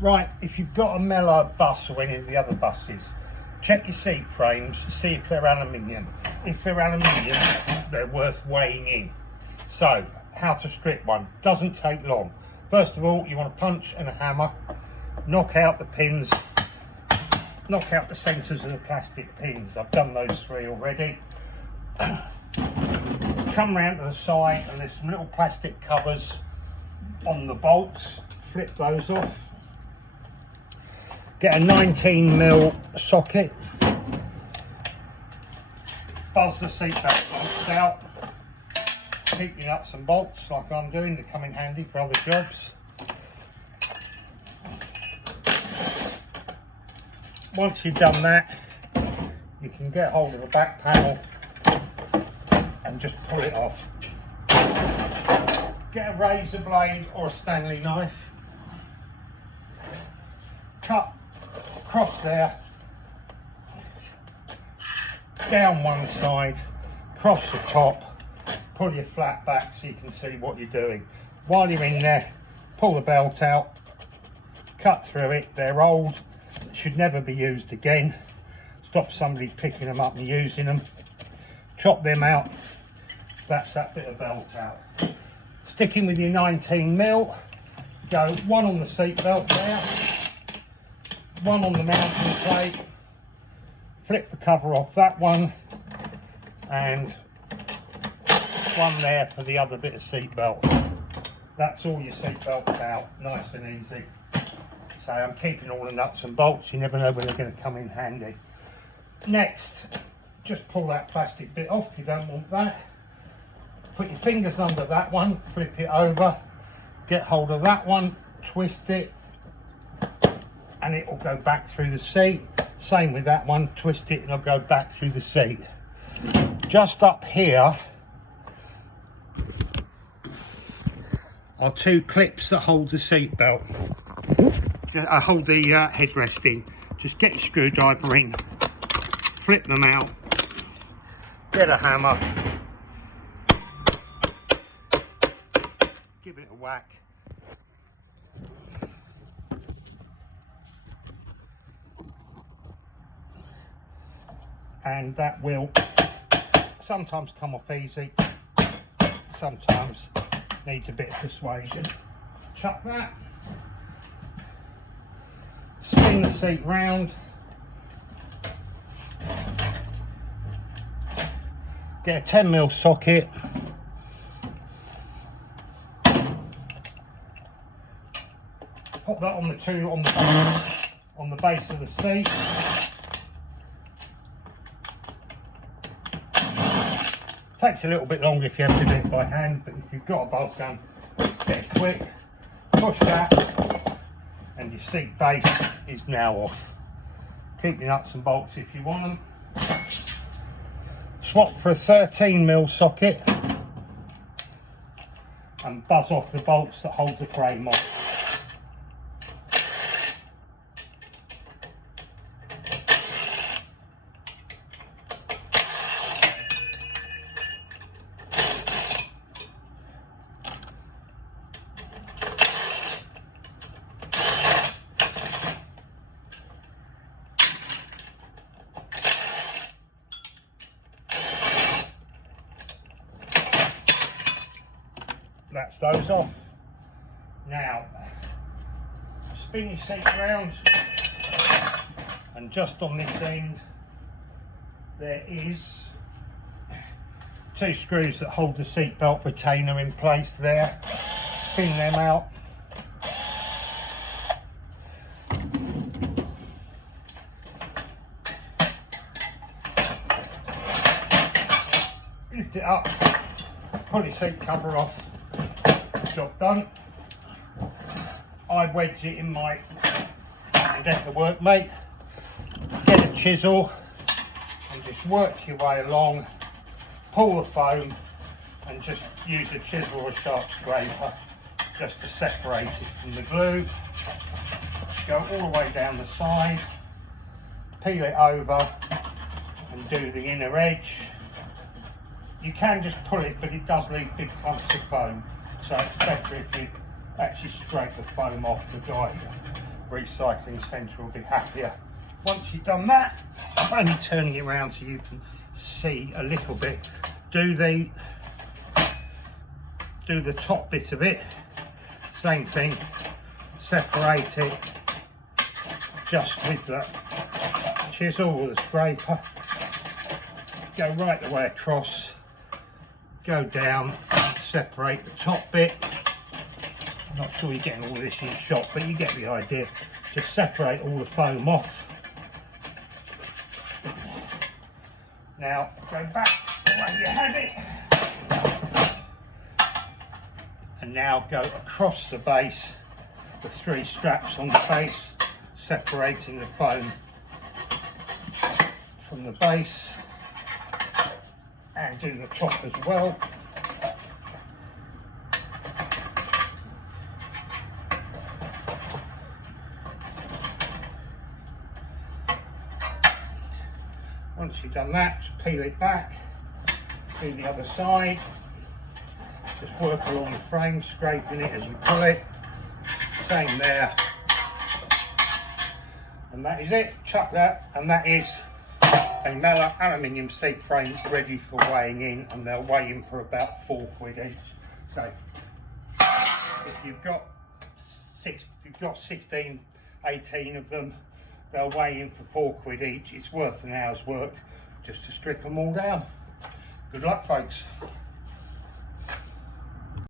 Right, if you've got a Mellor bus or any of the other buses, check your seat frames, see if they're aluminium. If they're aluminium, they're worth weighing in. So, how to strip one, doesn't take long. First of all, you want a punch and a hammer, knock out the pins, knock out the centres of the plastic pins. I've done those 3 already. Come round to the side and there's some little plastic covers on the bolts, flip those off. Get a 19mm socket, buzz the seatbelt bolts out, keep your nuts and bolts like I'm doing, they come in handy for other jobs. Once you've done that, you can get hold of the back panel and just pull it off. Get a razor blade or a Stanley knife, cut across there, down one side, across the top, pull your flap back so you can see what you're doing. While you're in there, pull the belt out, cut through it. They're old, should never be used again. Stop somebody picking them up and using them. Chop them out. That's that bit of belt out. Sticking with your 19mm, go one on the seat belt there, one on the mounting plate, flip the cover off that one, and one there for the other bit of seat belt. That's all your seat belts out, nice and easy. So I'm keeping all the nuts and bolts, you never know when they're going to come in handy. Next, just pull that plastic bit off, you don't want that. Put your fingers under that one, flip it over, get hold of that one, twist it, and it will go back through the seat. Same with that one, twist it and it'll go back through the seat. Just up here are 2 clips that hold the seat belt. I hold the headrest in. Just get your screwdriver in, flip them out, get a hammer, give it a whack. And that will sometimes come off easy, sometimes needs a bit of persuasion. Chuck that, spin the seat round, get a 10mm socket, pop that on the on the base of the seat. Takes a little bit longer if you have to do it by hand, but if you've got a bolt gun, get it quick, push that, and your seat base is now off. Keep your nuts and bolts if you want them. Swap for a 13mm socket and buzz off the bolts that hold the frame on. That's those off. Now, spin your seat round, and just on this end there is 2 screws that hold the seat belt retainer in place there. Spin them out. Lift it up, pull your seat cover off. Job done. I wedge it in my get the workmate, get a chisel and just work your way along, pull the foam and just use a chisel or a sharp scraper just to separate it from the glue. Go all the way down the side, peel it over and do the inner edge. You can just pull it, but it does leave big clumps of foam, so it's better if you actually scrape the foam off the guide. recycling centre will be happier. Once you've done that, I'm only turning it around so you can see a little bit. Do the top bit of it, same thing, separate it just with the chisel or the scraper, go right the way across, go down, separate the top bit. I'm not sure you're getting all this in shot, but you get the idea. Just separate all the foam off. Now go back the way you had it, and now go across the base, the 3 straps on the base, separating the foam from the base, and do the top as well. Once you've done that, just peel it back, do the other side, just work along the frame, scraping it as you pull it, same there, and that is it. Chuck that, and that is a Mellor aluminium seat frame ready for weighing in, and they'll weigh in for about £4 each. So if you've got 16, 18 of them, they'll weigh in for £4 each. It's worth an hour's work just to strip them all down. Good luck, folks.